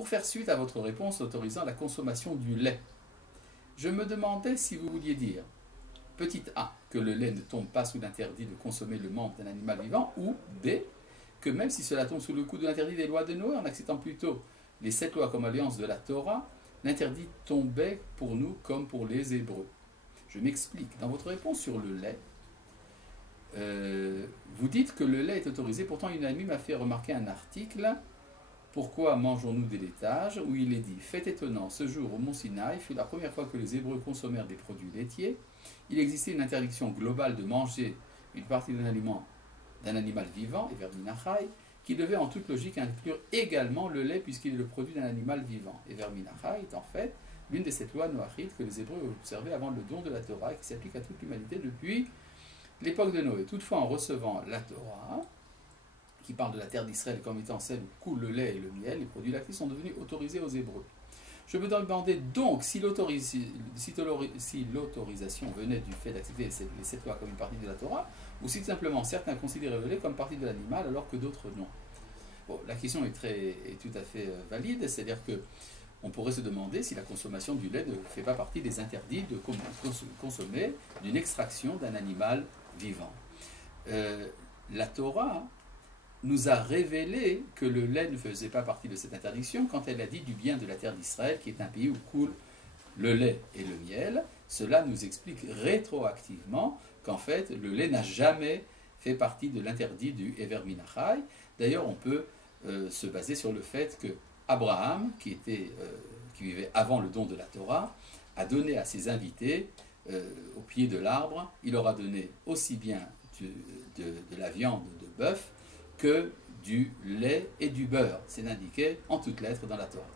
Pour faire suite à votre réponse autorisant la consommation du lait, je me demandais si vous vouliez dire, petit a, que le lait ne tombe pas sous l'interdit de consommer le membre d'un animal vivant, ou b, que même si cela tombe sous le coup de l'interdit des lois de Noé, en acceptant plutôt les 7 lois comme alliance de la Torah, l'interdit tombait pour nous comme pour les Hébreux. Je m'explique. Dans votre réponse sur le lait, vous dites que le lait est autorisé. Pourtant, une amie m'a fait remarquer un article, Pourquoi mangeons-nous des laitages, où il est dit, fait étonnant, ce jour au mont Sinaï fut la première fois que les Hébreux consommèrent des produits laitiers. Il existait une interdiction globale de manger une partie d'un animal vivant, Ever Min Achai, qui devait en toute logique inclure également le lait puisqu'il est le produit d'un animal vivant. Ever Min Achai est en fait l'une des 7 lois noachites que les Hébreux observaient avant le don de la Torah et qui s'applique à toute l'humanité depuis l'époque de Noé. Toutefois, en recevant la Torah, qui parle de la terre d'Israël comme étant celle où coule le lait et le miel, les produits lactés sont devenus autorisés aux Hébreux. Je me demandais donc si l'autorisation venait du fait d'accepter les 7 lois comme une partie de la Torah, ou si simplement certains considéraient le lait comme partie de l'animal alors que d'autres non. Bon, la question est tout à fait valide, c'est-à-dire que on pourrait se demander si la consommation du lait ne fait pas partie des interdits de consommer d'une extraction d'un animal vivant. La Torah nous a révélé que le lait ne faisait pas partie de cette interdiction quand elle a dit du bien de la terre d'Israël, qui est un pays où coule le lait et le miel. Cela nous explique rétroactivement qu'en fait, le lait n'a jamais fait partie de l'interdit du Ever Min Achai. D'ailleurs, on peut se baser sur le fait que Abraham, qui vivait avant le don de la Torah, a donné à ses invités, au pied de l'arbre, il leur a donné aussi bien de la viande de bœuf que du lait et du beurre. C'est indiqué en toutes lettres dans la Torah.